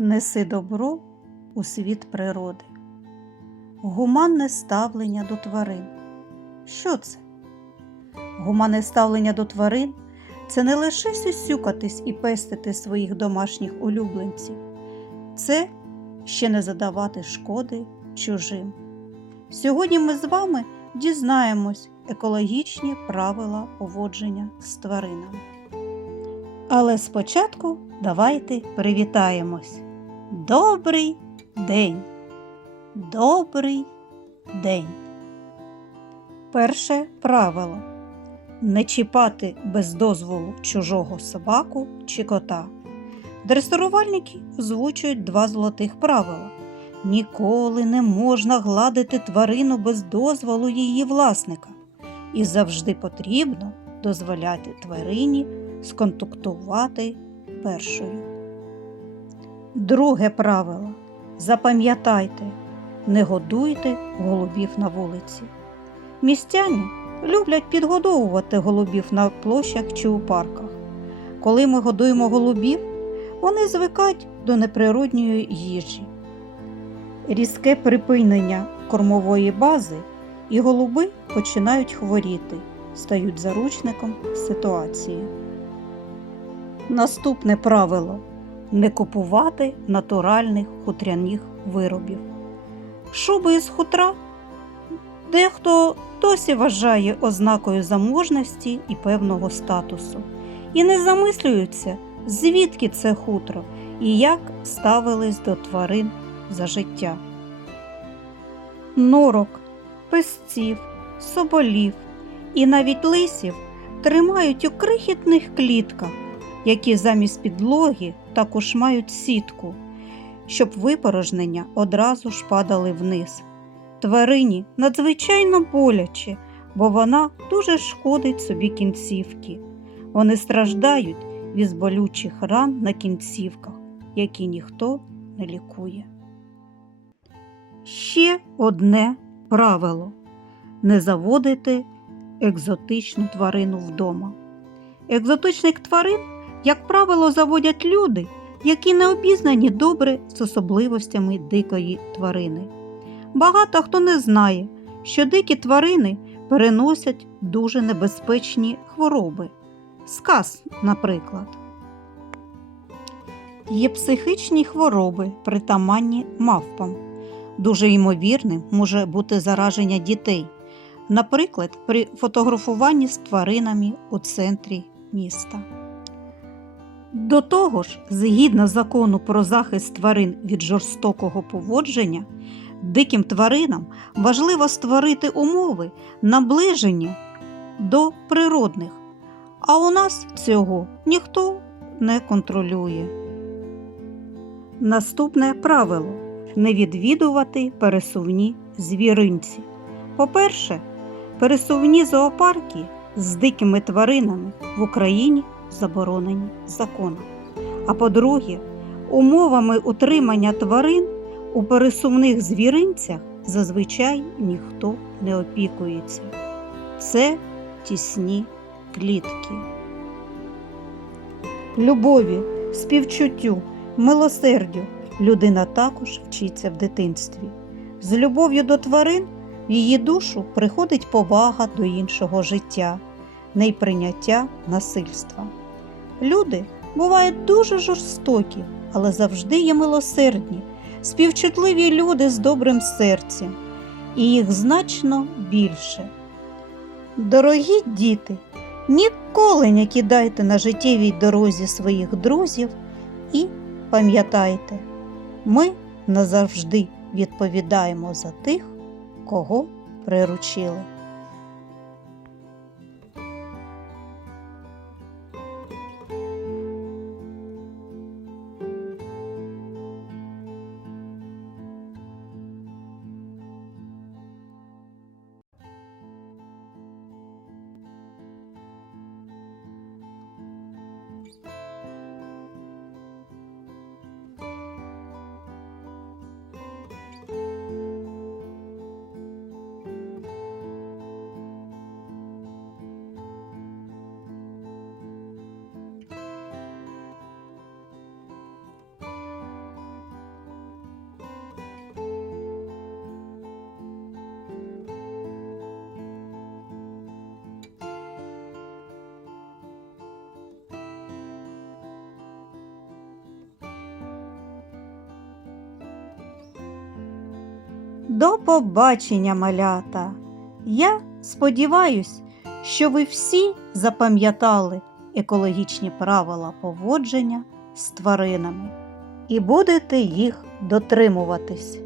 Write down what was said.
Неси добро у світ природи. Гуманне ставлення до тварин. Що це? Гуманне ставлення до тварин це не лише сюсюкатись і пестити своїх домашніх улюбленців, це ще не задавати шкоди чужим. Сьогодні ми з вами дізнаємось екологічні правила поводження з тваринами. Але спочатку давайте привітаємось. Добрий день! Добрий день! Перше правило не чіпати без дозволу чужого собаку чи кота. Дресирувальники озвучують два золотих правила. Ніколи не можна гладити тварину без дозволу її власника, і завжди потрібно дозволяти тварині сконтактувати першою. Друге правило. Запам'ятайте, не годуйте голубів на вулиці. Містяні люблять підгодовувати голубів на площах чи у парках. Коли ми годуємо голубів, вони звикають до неприродньої їжі. Різке припинення кормової бази і голуби починають хворіти, стають заручником ситуації. Наступне правило не купувати натуральних хутряних виробів. Шуби із хутра дехто досі вважає ознакою заможності і певного статусу, і не замислюються, звідки це хутро і як ставились до тварин за життя. Норок, песців, соболів і навіть лисів тримають у крихітних клітках, які замість підлоги також мають сітку, щоб випорожнення одразу ж падали вниз. Тварині надзвичайно боляче, бо вона дуже шкодить собі кінцівки. Вони страждають від болючих ран на кінцівках, які ніхто не лікує. Ще одне правило не заводити екзотичну тварину вдома. Екзотичних тварин, як правило, заводять люди, які не обізнані добре з особливостями дикої тварини. Багато хто не знає, що дикі тварини переносять дуже небезпечні хвороби. Сказ, наприклад. Є психічні хвороби, притаманні мавпам. Дуже ймовірним може бути зараження дітей, наприклад, при фотографуванні з тваринами у центрі міста. До того ж, згідно закону про захист тварин від жорстокого поводження, диким тваринам важливо створити умови наближення до природних, а у нас цього ніхто не контролює. Наступне правило не відвідувати пересувні звіринці. По-перше, пересувні зоопарки з дикими тваринами в Україні заборонені законом. А по-друге, умовами утримання тварин у пересувних звіринцях зазвичай ніхто не опікується. Це тісні клітки. Любові, співчуттю, милосердю людина також вчиться в дитинстві. З любов'ю до тварин в її душу приходить повага до іншого життя, неприйняття насильства. Люди бувають дуже жорстокі, але завжди є милосердні, співчутливі люди з добрим серцем, і їх значно більше. Дорогі діти, ніколи не кидайте на життєвій дорозі своїх друзів і пам'ятайте, ми назавжди відповідаємо за тих, кого приручили. До побачення, малята! Я сподіваюсь, що ви всі запам'ятали екологічні правила поводження з тваринами і будете їх дотримуватись.